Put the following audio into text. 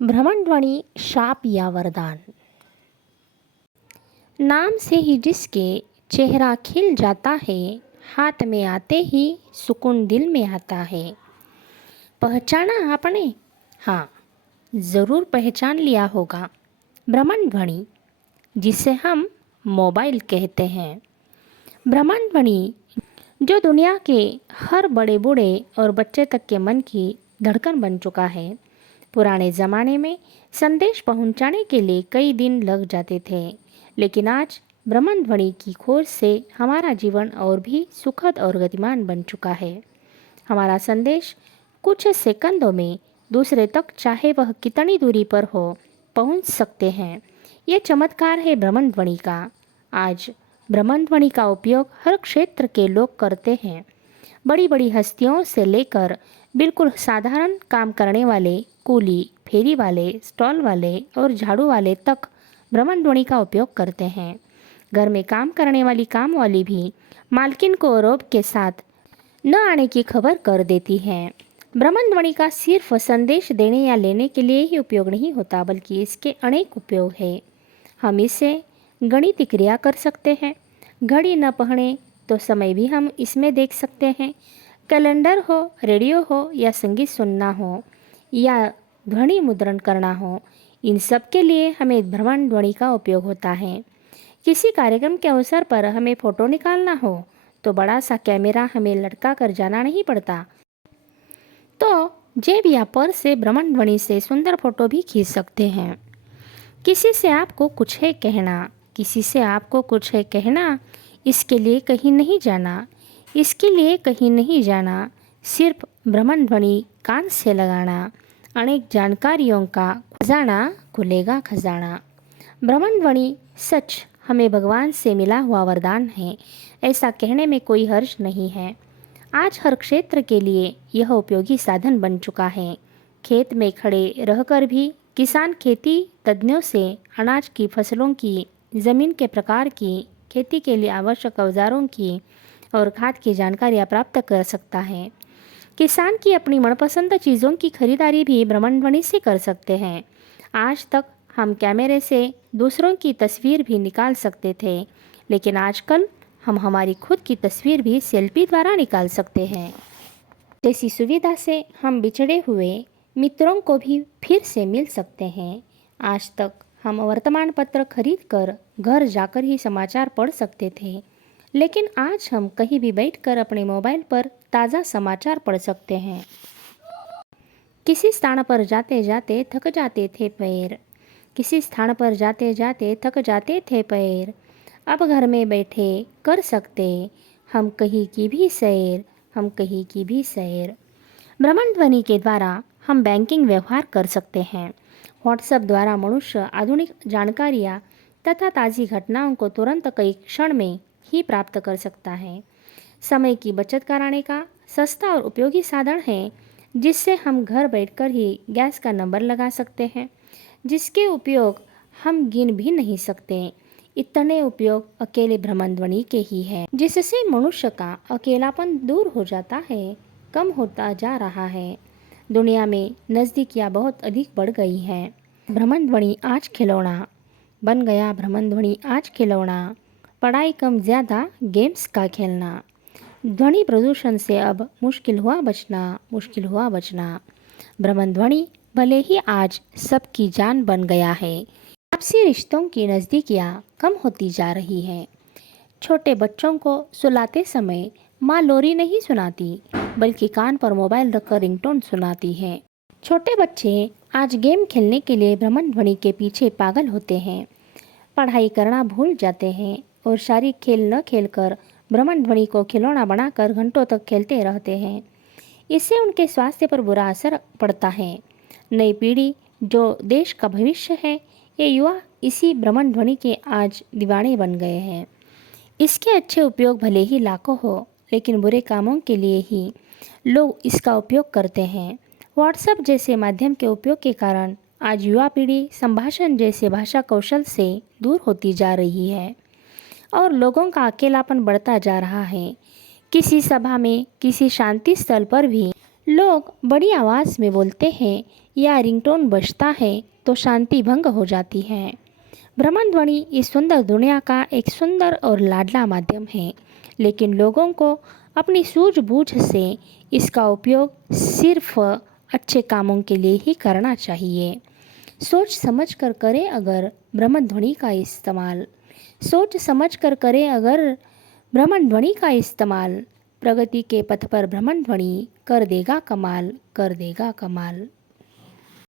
भ्रमणध्वनि शाप या वरदान। नाम से ही जिसके चेहरा खिल जाता है, हाथ में आते ही सुकून दिल में आता है। पहचाना आपने? हाँ, ज़रूर पहचान लिया होगा। भ्रमणध्वनि, जिसे हम मोबाइल कहते हैं। भ्रमणध्वनि जो दुनिया के हर बड़े बूढ़े और बच्चे तक के मन की धड़कन बन चुका है। पुराने ज़माने में संदेश पहुंचाने के लिए कई दिन लग जाते थे, लेकिन आज भ्रमणध्वनि की खोज से हमारा जीवन और भी सुखद और गतिमान बन चुका है। हमारा संदेश कुछ सेकंडों में दूसरे तक, चाहे वह कितनी दूरी पर हो, पहुंच सकते हैं। ये चमत्कार है भ्रमणध्वनि का। आज भ्रमणध्वनि का उपयोग हर क्षेत्र के लोग करते हैं। बड़ी बड़ी हस्तियों से लेकर बिल्कुल साधारण काम करने वाले कूली, फेरी वाले, स्टॉल वाले और झाड़ू वाले तक भ्रमणध्वनि का उपयोग करते हैं। घर में काम करने वाली काम वाली भी मालकिन को रोब के साथ न आने की खबर कर देती है। भ्रमणध्वनि का सिर्फ संदेश देने या लेने के लिए ही उपयोग नहीं होता, बल्कि इसके अनेक उपयोग हैं। हम इससे गणित क्रिया कर सकते हैं। घड़ी न पहने तो समय भी हम इसमें देख सकते हैं। कैलेंडर हो, रेडियो हो या संगीत सुनना हो या ध्वनि मुद्रण करना हो, इन सब के लिए हमें भ्रमणध्वनि का उपयोग होता है। किसी कार्यक्रम के अवसर पर हमें फ़ोटो निकालना हो तो बड़ा सा कैमरा हमें लटका कर जाना नहीं पड़ता, तो जेब या पर्स से भ्रमणध्वनि से सुंदर फोटो भी खींच सकते हैं। किसी से आपको कुछ है कहना, किसी से आपको कुछ है कहना, इसके लिए कहीं नहीं जाना, इसके लिए कहीं नहीं जाना, सिर्फ भ्रमणध्वनि कान से लगाना, अनेक जानकारियों का खजाना खुलेगा खजाना। भ्रमणध्वनि सच हमें भगवान से मिला हुआ वरदान है, ऐसा कहने में कोई हर्ज नहीं है। आज हर क्षेत्र के लिए यह उपयोगी साधन बन चुका है। खेत में खड़े रहकर भी किसान खेती तज्ञों से अनाज की फसलों की, ज़मीन के प्रकार की, खेती के लिए आवश्यक औजारों की और खाद की जानकारियाँ प्राप्त कर सकता है। किसान की अपनी मनपसंद चीज़ों की खरीदारी भी भ्रमणध्वनि से कर सकते हैं। आज तक हम कैमरे से दूसरों की तस्वीर भी निकाल सकते थे, लेकिन आजकल हम हमारी खुद की तस्वीर भी सेल्फी द्वारा निकाल सकते हैं। जैसी सुविधा से हम बिछड़े हुए मित्रों को भी फिर से मिल सकते हैं। आज तक हम वर्तमान पत्र खरीद कर घर जाकर ही समाचार पढ़ सकते थे, लेकिन आज हम कहीं भी बैठकर अपने मोबाइल पर ताज़ा समाचार पढ़ सकते हैं। किसी स्थान पर जाते जाते थक जाते थे पैर, किसी स्थान पर जाते जाते थक जाते थे पैर, अब घर में बैठे कर सकते हम कहीं की भी सैर, हम कहीं की भी सैर। भ्रमणध्वनि के द्वारा हम बैंकिंग व्यवहार कर सकते हैं। व्हाट्सएप द्वारा मनुष्य आधुनिक जानकारियाँ तथा ताज़ी घटनाओं को तुरंत कई क्षण में ही प्राप्त कर सकता है। समय की बचत कराने का सस्ता और उपयोगी साधन है, जिससे हम घर बैठकर ही गैस का नंबर लगा सकते हैं, जिसके उपयोग हम गिन भी नहीं सकते। इतने उपयोग अकेले भ्रमणध्वनि के ही है, जिससे मनुष्य का अकेलापन दूर हो जाता है, कम होता जा रहा है। दुनिया में नज़दीकियाँ बहुत अधिक बढ़ गई हैं। भ्रमणध्वनि आज खिलौना बन गया, भ्रमणध्वनि आज खिलौना, पढ़ाई कम ज़्यादा गेम्स का खेलना। ध्वनि प्रदूषण से अब मुश्किल हुआ बचना, मुश्किल हुआ बचना। भ्रमणध्वनि भले ही आज सबकी जान बन गया है, आपसी रिश्तों की नज़दीकियाँ कम होती जा रही हैं। छोटे बच्चों को सुलाते समय माँ लोरी नहीं सुनाती, बल्कि कान पर मोबाइल रखकर रिंगटोन सुनाती है। छोटे बच्चे आज गेम खेलने के लिए भ्रमणध्वनि के पीछे पागल होते हैं, पढ़ाई करना भूल जाते हैं और शारीरिक खेल न खेलकर भ्रमणध्वनि को खिलौना बनाकर घंटों तक खेलते रहते हैं। इससे उनके स्वास्थ्य पर बुरा असर पड़ता है। नई पीढ़ी जो देश का भविष्य है, ये युवा इसी भ्रमणध्वनि के आज दीवाने बन गए हैं। इसके अच्छे उपयोग भले ही लाखों हो, लेकिन बुरे कामों के लिए ही लोग इसका उपयोग करते हैं। व्हाट्सएप जैसे माध्यम के उपयोग के कारण आज युवा पीढ़ी संभाषण जैसे भाषा कौशल से दूर होती जा रही है और लोगों का अकेलापन बढ़ता जा रहा है। किसी सभा में, किसी शांति स्थल पर भी लोग बड़ी आवाज़ में बोलते हैं या रिंगटोन बजता है तो शांति भंग हो जाती है। भ्रमण ध्वनि इस सुंदर दुनिया का एक सुंदर और लाडला माध्यम है, लेकिन लोगों को अपनी सूझबूझ से इसका उपयोग सिर्फ अच्छे कामों के लिए ही करना चाहिए। सोच समझ कर करें अगर भ्रमण ध्वनि का इस्तेमाल, सोच समझ कर करें अगर भ्रमण ध्वनि का इस्तेमाल, प्रगति के पथ पर भ्रमण ध्वनि कर देगा कमाल, कर देगा कमाल।